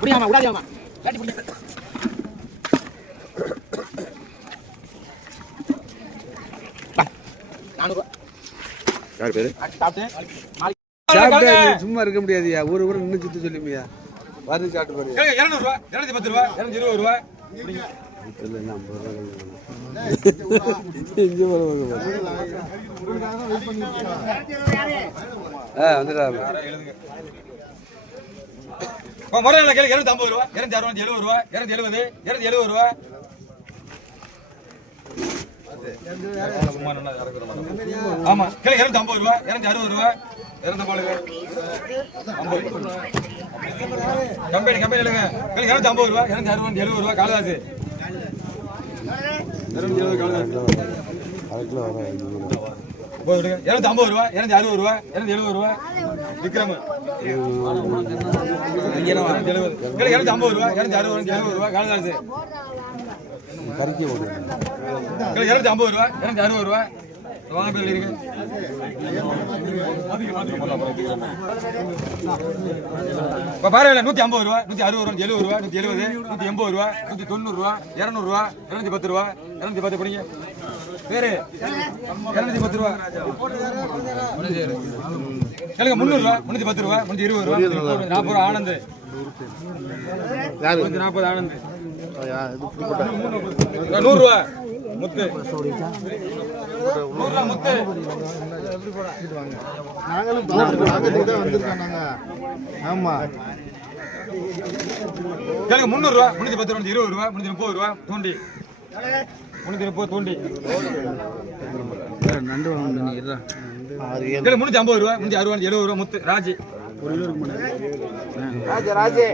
புரியாமா விடாதியாமா காட்டி புடி. யார் பேரு? சும்மா இருக்க முடியாதுயா. ஊரு ஊரு நின்று சுத்தி சொல்லுமியா. வந்து சாப்பிட்டு பாரு. 200 ரூபாய், 210 ரூபாய், 220 ரூபாய். முறையில கேளு 250 ரூபாய், 260 ரூபாய், 270 ரூபாய், 270 ரூபாய். ஆமா கேளு 250 ரூபாய், 260 ரூபாய், 250 கம்பெனி இல்லைங்க. 250 ரூபாய், 260 ரூபாய் காலதாசு. 250 ரூபாய், 260 ரூபாய், 270 ரூபாய். விக்ரம் 250 ரூபாய், 260 ரூபாய் காலதாசு. கறிக்கு ஓடு. 250 ரூபாய், 260 ரூபாய். வாங்க பேர் இருக்கு. பாருங்க 150 ரூபாய், 160 ரூபாய், 70 ரூபாய், 170, 180 ரூபாய், 190 ரூபாய், 200 ரூபாய், 210 ரூபாய், 210 படிங்க. பேரு 210 ரூபாய். கேளுங்க 300 ரூபாய், 310 ரூபாய், 320 ரூபாய், 40 ரூபாய் ஆனந்த். 140 ஆனந்த். 100 ரூபாய் முத்து. 100 ரூபாய் முத்து. நாங்களும் வந்திருக்கோம் நாங்க. ஆமா கேளுங்க 300 ரூபாய், 310 ரூபாய், 20 ரூபாய், 330 ரூபாய் தூண்டி. 330 தூண்டி. நண்டு வாங்க. 350 ரூபாய், 360 ரூபாய், 70 ரூபாய் முத்து. ராஜி. ராஜே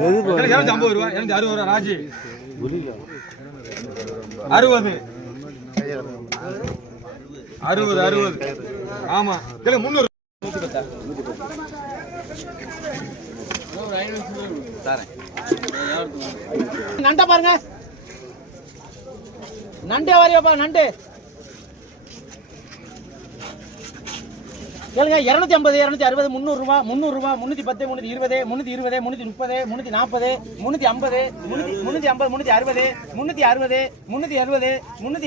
250 ரூபாய், 260 ரூபாய் ராஜி. 60 ஆமா. 300 நண்டை பாருங்க. நண்டே வாரியப்பா நண்டு. கேளுங்க 250, 260, 300 ரூபாய், 300 ரூபாய், 310, 320, 320, 330, 340, 350, 350, 360, 370,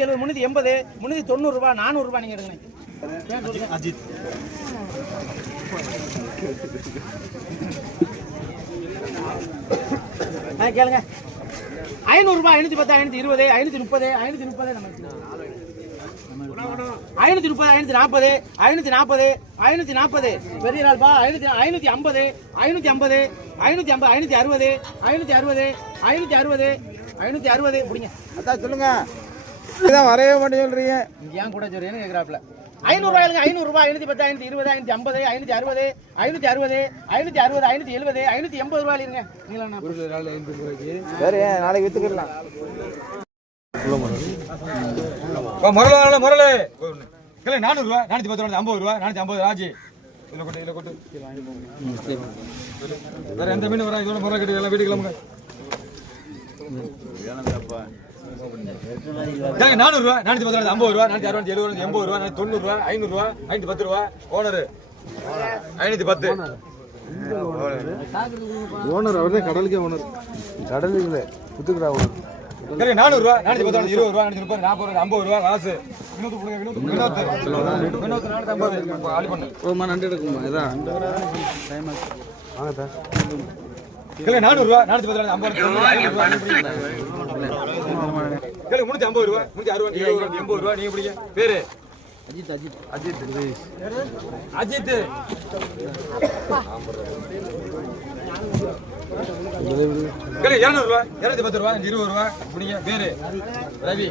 380, 390 ரூபாய், 400 ரூபாய் நீங்க எடுங்க. அஜித் கேளுங்க 500 ரூபாய், 510, 520, 530, 530 நம்ம 530, 540, 540, 540 பெரிய நாள்பா. 550, 550, 550, 560, 560, 560, 560 புடிங்க. அதான் சொல்லுங்க. இதான் வரையவே மாட்டேன் சொல்றீங்க. ஏன் கூட சொல்றீங்க கேக்குறாப்ல. 500 ரூபாய், 500 ரூபாய், 510, 520, 550, 560, 560, 560, 570, 580 ரூபாய் இருங்க. சரி நாளைக்கு வித்துக்கலாம். முரளே 400 ரூபாய், 410 ரூபாய், 50 ரூபாய், 450 ராஜி. இல்ல கொட்டு வேற எந்த மீன் வரா? இதோட முறை கட்டி எல்லாம் வீட்டுக்கு கிளம்புங்க. 400 ரூபாய், 410 ரூபாய், 50 ரூபாய், 460, 70, 80 ரூபாய், 90 ரூபாய், 500 ரூபாய், 510 ரூபாய். ஓனர் 510. ஓனர் அவர்தான் கடலுக்கே ஓனர். கடலுக்கு புத்துக்கிறா ஓனர். 400 ரூபாய், 410 ரூபாய், 20 ரூபாய், 430, 40 ரூபாய், 50 ரூபாய் காசு. வினோத் ஆளி பண்ணு. ஓமா நண்டு எடுக்குமா? இதான் வாங்க சார். 400 ரூபாய், 410 ரூபாய், 50 ரூபாய், 350 ரூபாய், 360 ரூபாய், 70 ரூபாய், 80 ரூபாய். நீங்க பிடிங்க. பேரு அஜித். 200 ரூபாய், 210 ரூபாய், 20 ரூபாய் பிடிங்க. பேரு ரவி.